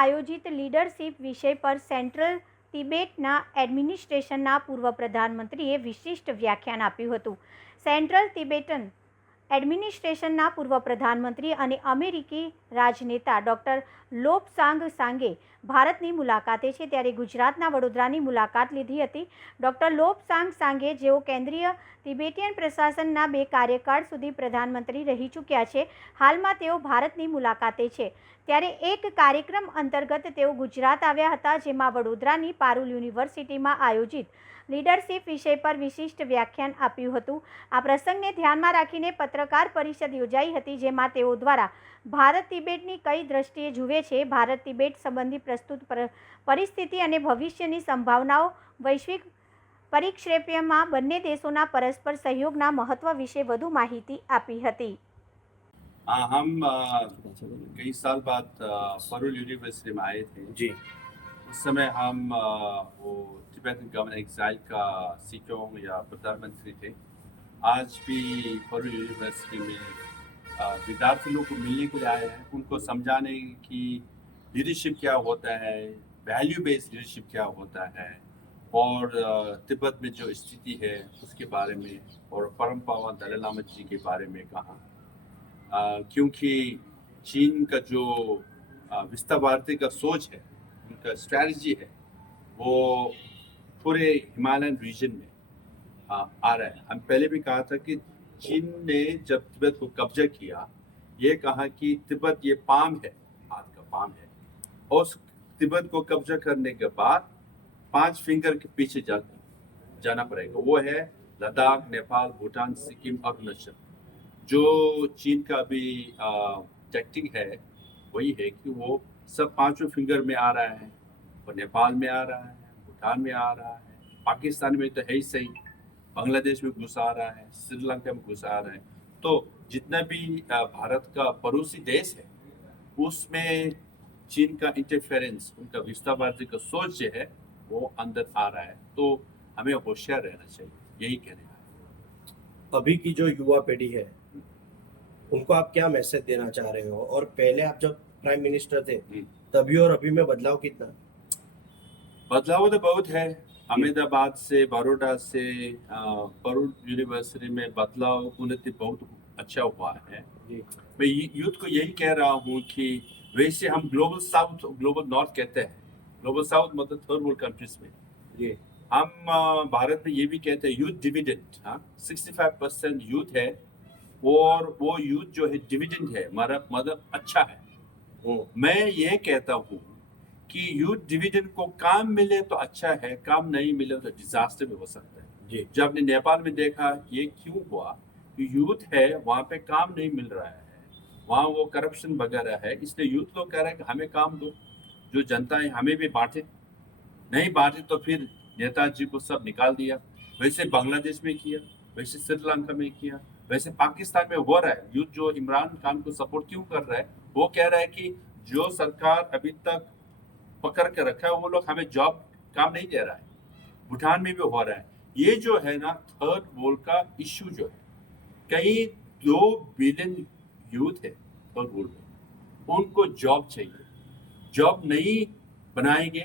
આયોજિત લીડરશિપ વિષય પર સેન્ટ્રલ તિબેટના એડમિનિસ્ટ્રેશનના પૂર્વ પ્રધાનમંત્રીએ વિશિષ્ટ વ્યાખ્યાન આપ્યું હતું. સેન્ટ્રલ તિબેટન એડમિનિસ્ટ્રેશનના પૂર્વ પ્રધાનમંત્રી અને અમેરિકી રાજનેતા ડૉક્ટર લોબસાંગ સાંગે ભારતની મુલાકાતે છે, ત્યારે ગુજરાતના વડોદરાની મુલાકાત લીધી હતી. ડૉક્ટર લોબસાંગ સાંગે, જેઓ કેન્દ્રીય તિબેટિયન પ્રશાસનના 2 કાર્યકાળ સુધી પ્રધાનમંત્રી રહી ચૂક્યા છે, હાલમાં તેઓ ભારતની મુલાકાતે છે. ત્યારે એક કાર્યક્રમ અંતર્ગત તેઓ ગુજરાત આવ્યા હતા, જેમાં વડોદરાની પારુલ યુનિવર્સિટીમાં આયોજિત લીડરશિપ વિષય પર વિશિષ્ટ વ્યાખ્યાન આપ્યું હતું. આ પ્રસંગને ધ્યાનમાં રાખીને પત્રકાર પરિષદ યોજાઈ હતી, જેમાં તેઓ દ્વારા ભારત તિબેટની કઈ દ્રષ્ટિએ જુએ છે, ભારત તિબેટ સંબંધી પ્રસ્તુત પરિસ્થિતિ અને ભવિષ્યની સંભાવનાઓ, વૈશ્વિક પરિપ્રેક્ષ્યમાં બંને દેશોના પરસ્पर सहयोगના મહત્વ વિશે વધુ માહિતી આપી હતી. हम कई साल बाद परुल यूनिवर्सिटी में आए थे जी। उस समय हम वो तिब्बतन गवर्नमेंट एग्जाइल का सीचोंग या प्रधानमंत्री थे. आज भी परुल यूनिवर्सिटी में विद्यार्थी लोग को मिलने के लिए आए हैं, उनको समझाने की लीडरशिप क्या होता है, वैल्यू बेस्ड लीडरशिप क्या होता है, और तिब्बत में जो स्थिति है उसके बारे में, और परम पावन दलाई लामा जी के बारे में कहा. क्योंकि चीन का जो विस्तार भारती का सोच है, उनका स्ट्रैटेजी है, वो पूरे हिमालयन रीजन में आ रहा है. हम पहले भी कहा था कि चीन ने जब तिब्बत को कब्जा किया, ये कहा कि तिब्बत ये पाम है, हाथ का पाम है, और उस तिब्बत को कब्जा करने के बाद 5 फिंगर के पीछे जाना पड़ेगा. वो है लद्दाख, नेपाल, भूटान, सिक्किम, अरुणाचल. जो चीन का अभी टैक्टिक है वही है कि वो सब 5 फिंगर में आ रहा है, और नेपाल में आ रहा है, भूटान में आ रहा है, पाकिस्तान में तो है ही सही, बांग्लादेश में घुस आ रहा है, श्रीलंका में घुस आ रहा है. तो जितना भी भारत का पड़ोसी देश है उसमें चीन का इंटरफेरेंस, उनका विस्तार भारती का सोच जो है वो अंदर आ रहा है. तो हमें होशियार रहना चाहिए, यही कहने का है. अभी की जो युवा पीढ़ी है उनको आप क्या मैसेज देना चाह रहे हो, और पहले आप जब प्राइम मिनिस्टर थे तभी और अभी में बदलाव कितना? बदलाव तो बहुत है. अहमदाबाद से, बड़ौदा से परुल यूनिवर्सिटी में बदलाव, उन्नति बहुत अच्छा हुआ है. मैं यूथ को यही कह रहा हूँ कि वैसे हम ग्लोबल साउथ, ग्लोबल नॉर्थ कहते हैं. ग्लोबल साउथ मतलब थर्ड वर्ल्ड कंट्रीज में. हम भारत में ये भी कहते हैं यूथ डिविडेंड. 65% यूथ है, और वो यूथ जो है डिविडेंड है, मतलब अच्छा है. मैं ये कहता हूँ कि यूथ डिविडेंड को काम मिले तो अच्छा है, काम नहीं मिले तो डिजास्टर भी हो सकता है. जब आपने नेपाल में देखा ये क्यों हुआ, यूथ है वहाँ पे काम नहीं मिल रहा है, वहाँ वो करप्शन वगैरह है, इसलिए यूथ लोग कह रहे हैं कि हमें काम दो, जो जनता है हमें भी बांटे. नहीं बांटे तो फिर नेताजी को सब निकाल दिया. वैसे बांग्लादेश में किया, वैसे श्रीलंका में किया, वैसे पाकिस्तान में हो रहा है. यूथ जो इमरान खान को सपोर्ट क्यों कर रहा है, वो कह रहा है कि जो सरकार अभी तक पकड़ के रखा है वो लोग हमें जॉब काम नहीं दे रहा है. भूटान में भी हो रहा है. ये जो है ना थर्ड वर्ल्ड का इश्यू जो है, कहीं 2 बिलियन यूथ है थर्ड वर्ल्ड में, उनको जॉब चाहिए. जॉब नहीं बनाएंगे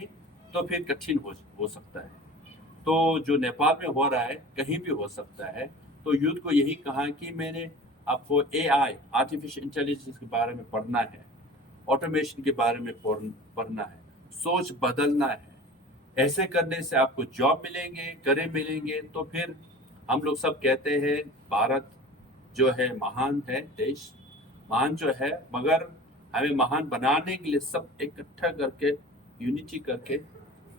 तो फिर कठिन हो सकता है. तो जो नेपाल में हो रहा है कहीं भी हो सकता है. तो यूथ को यही कहा कि मैंने आपको AI, आर्टिफिशियल इंटेलिजेंस के बारे में पढ़ना है, ऑटोमेशन के बारे में पढ़ना है, सोच बदलना है. ऐसे करने से आपको जॉब मिलेंगे, करे मिलेंगे. तो फिर हम लोग सब कहते हैं भारत जो है महान है देश, महान जो है, मगर हमें महान बनाने के लिए सब इकट्ठा करके, यूनिटी करके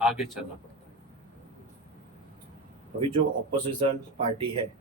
आगे चलना पड़ता है. अभी जो ऑपोजिशन पार्टी है